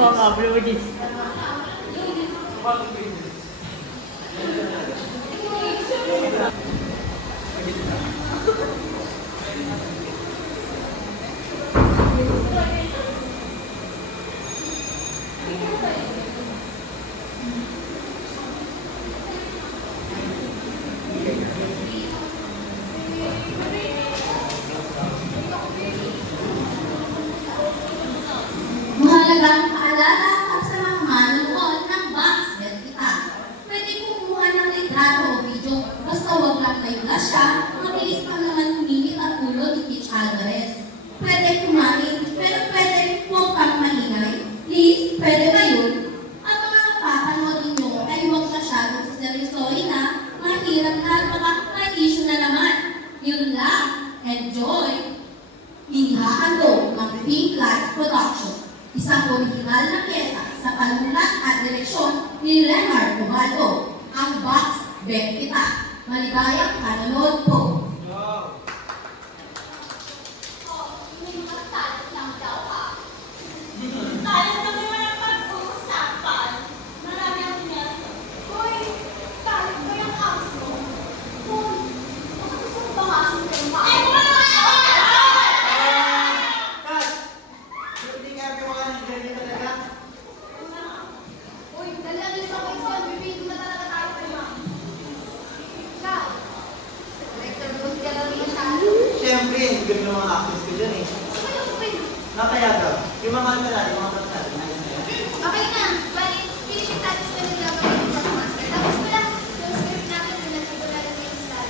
Oo nga, blue jeans. Mahalagang paalala at sa mga manonood ng box bet kita. Pwede kumuha ng litrato o video, basta huwag lang may blusha, mabilis pa naman huminit at ulo ni Kitch Alvarez. Pwede kumain, pero pwede huwag kang maingay. Please, pwede ba yun? Ang mga napapanood ninyo ay huwag masyadong seryosohin na mahirap na at baka may issue na naman. Yun lang. Enjoy! Inihahandog ng Pink Lights Production. Isang original na pyesa sa panulat at direksyon ni Leonard Ubaldo, ang Box Bet Kita. Maligayang panonood po. May mga talent lang daw ha. Talent na may mga pag-uusapan. Marami ang pinyasin. Hoy, talent ba yung abs mo? Hoy, baka gusto mo bangasin ko yung paa? Uy, dalangin sa question. Bibigyan na talaga tayo kay ma'am. Ikaw, director doon ka lang masyado. Siyempre, yung ganda ng mga actors ko dyan eh. Sino yung friend? Nakayaga. Yung mga ano na, yung mga pasal. Okay na. Bali, finishing touches ko na dapat yung sa master. Tapos ko lang, yung script natin na nagtutulala sa yung sala.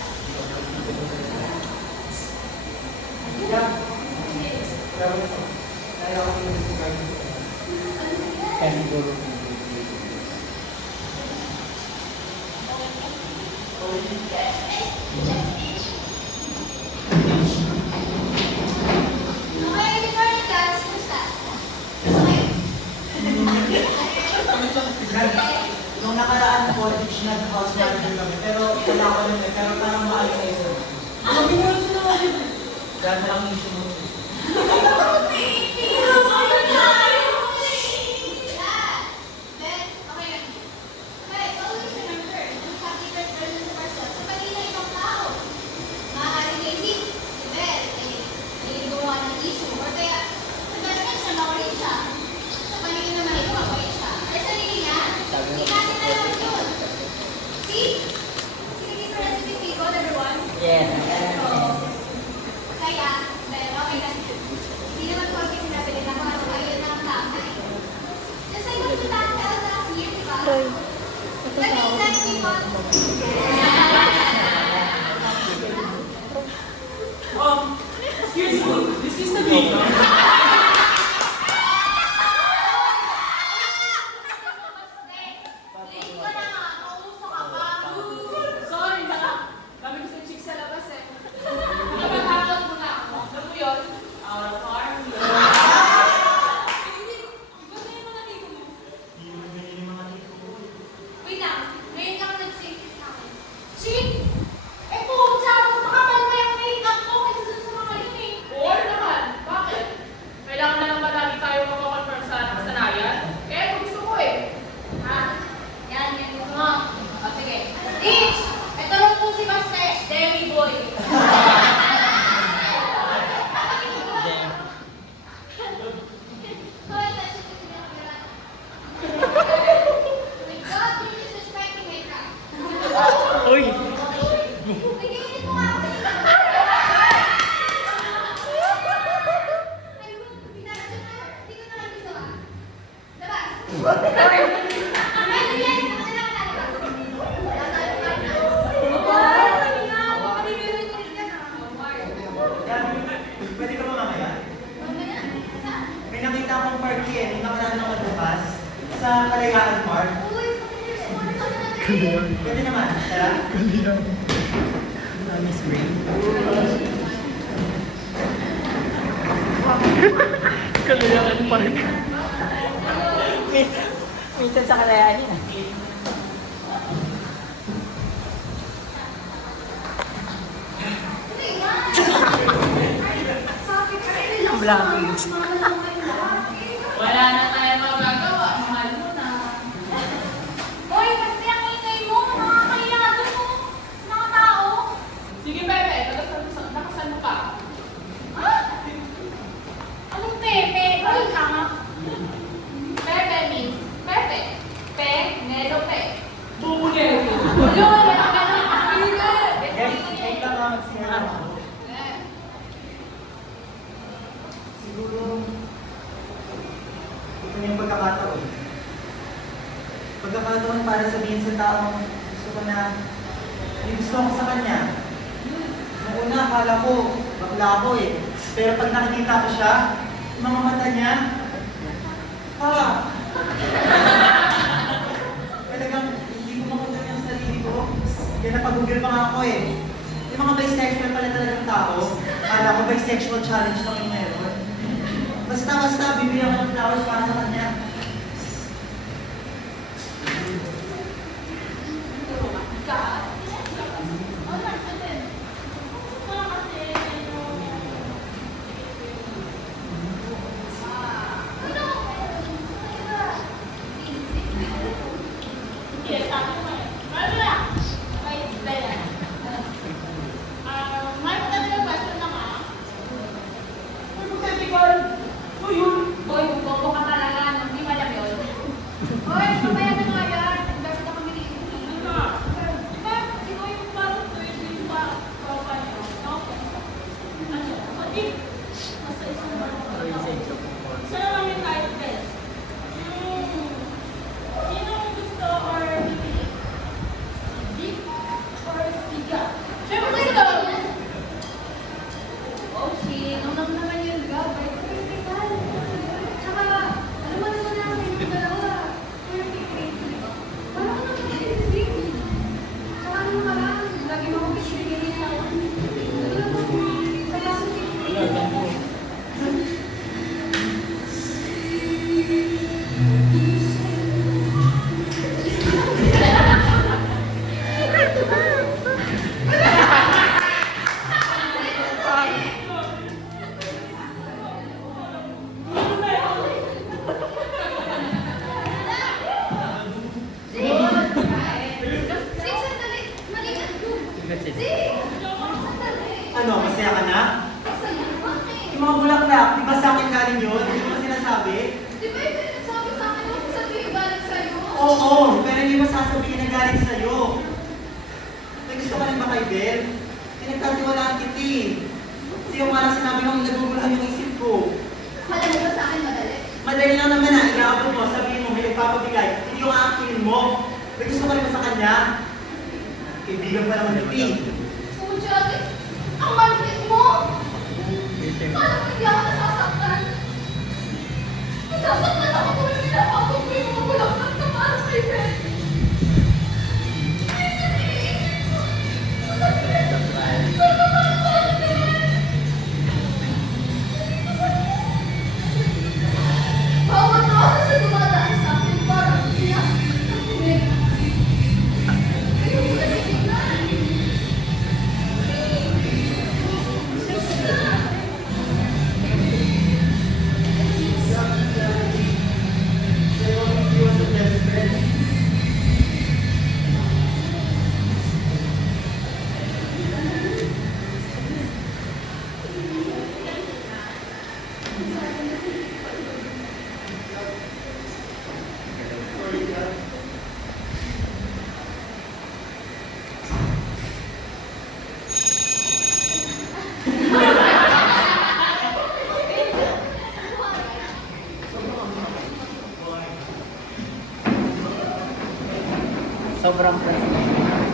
Okay, good morning guys. Kumusta? Okay. Nung nakaraan po, nag-house manager kami. Pero wala ko rin eh. Pero parang maalis na ito. Sabi niyo, sino mo rin? Dahil na lang issue mo. Yes. Kaya, dahil okay na. Hindi naman po kasi pinabili na ako ayun na ang tama. Just like what you tell us last year, di ba? But exactly what? Excuse me, this is the video. Sorry na. Kami gusto yung chick sa labas eh. Nakapagkakot mo na ako. Alam mo yun? Out of arm. Iba na yung mga tito mo. Wait lang, ngayon lang nag-save it sa akin. Chick! Eh kung saan mo makapal na yung makeup ko kasi dun sa mga yun eh. Oo naman. Bakit? Kailangan na lang ba lagi tayo makakonfirm sa kasanayan? Eh, gusto ko eh. Ha? Yan gusto mo. O sige. Ditch! Ito lang po si Baste, Demi Boy. Hoy, that's just a camera. My God, you're disrespecting my craft. Uy! Nagiinit mo nga ako. Ay, pinasa na. Hindi ko na lang gusto ah. Labas. Ano yan? Ako na lang lalabas. Pwede ka ba mamaya? Mamaya? Saan? May nakita akong party eh. Nung nakaraan ako bukas. Sa Kalayaan Park. Uy, sponsor na natin. Pwede naman. Tara. Miss Ray. Kalayakan Park. Minsan sa kalayaan yun ah. Ang blanket. Wala na tayo magagawa. doon para sabihin sa taong gusto ko na may gusto ako sa kanya. Noong una, akala ko, bakla ako eh. Pero pag nakikita ko siya, yung mga mata niya, talagang hindi ko makontrol yung sarili ko. Kaya napag-google pa nga ako eh. Yung mga bisexual pala talagang tao, akala ko bisexual challenge lang yung meron. Basta, bibigyan ko ng flowers para sa kanya. Hoy, bobo ka talaga, no? Hindi mo alam yun. Hoy, mamaya na nga yan. Dapat ako binigyan ko. Diba, ikaw yung parang third yung tropa niyo, no? Ano? Pati, nasa isang isa naman yung type test. Sino ang gusto or pipili? Deep or siga? Siyempre gusto! Oh, shit. Nung naman yun, gabay. Tsaka, alam mo naman namin yung dalawa. Kaya pipitin, di ba? Parang ako naman pipitin. Tsaka ano ka lang, lagi mo akong pipitin yung tao. Kaya ako pipitin. Ano, masaya ka na? Yung mga bulaklak, di ba sa akin galing yun? Hindi mo sinasabi? Oo, pero hindi mo sasabihin na galing sa'yo. May gusto ka rin ba kay Bel? Pinagtatiwalaan kita eh. Kasi yung parang sinabi mo, naguguluhan yung isip ko. Madali lang naman na, iaabot mo, sabihin mo, may nagpapabigay. Hindi yung aakinin mo. May gusto ka rin ba sa kanya? Kaibigan pa naman ito eh. Ang malapit mo! Parang hindi ako nasasaktan. Nasasaktan ako kung hindi napapag mo yung mga bulaklak na parang kay Ben. Bawat oras na dumadaan sa akin, parang siya. Ayaw ko na tingnan. Sobrang personal.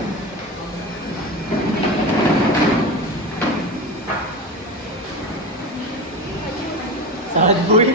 Sad boy.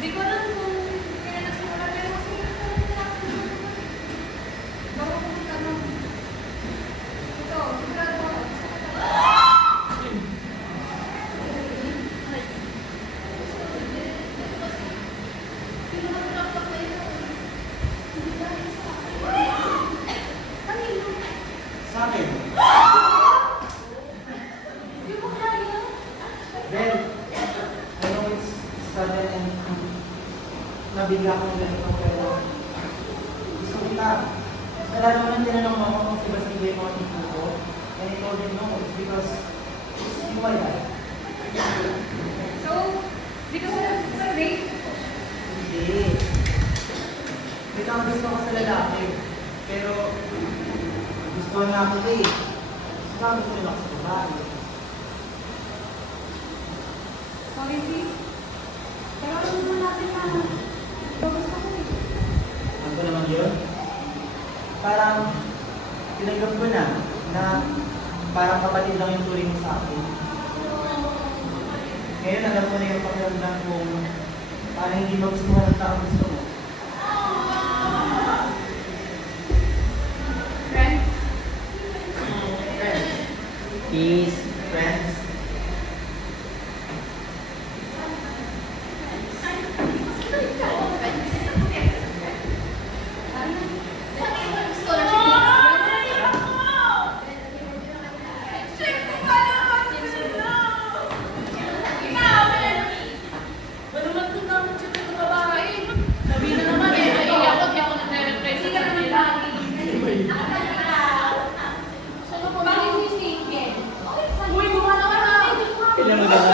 Hindi ko alam kung kailan nagsimula, pero kasi Well, I know it's sudden and nabigla ko ng ganito, pero gusto kita. Nalalaman ng tinanong mo kung si Basilia yung mga tipo ko. And I told him no, it's because it's you I like. So, because sa rape, Hindi. May kang gusto ka sa lalaki. Pero, gusto nga ako eh. Gusto nila ako sa babae. sorry sis. Pero alam naman natin na gusto ko eh. Ano ba naman yun? Parang, tinanggap ko na parang kapatid lang yung turing mo sa akin. Ngayon, alam ko na yung pakiramdam kung parang hindi magustuhan ang taong gusto mo. Friend, Friends. Peace. Friends. ano man kung namin siya ng babae? Sabi na naman eh, naiiyak ko, di ako nagre-reply sa kanila. Saan ako ba yung single? Uy, gumana ka na! Kailan mo na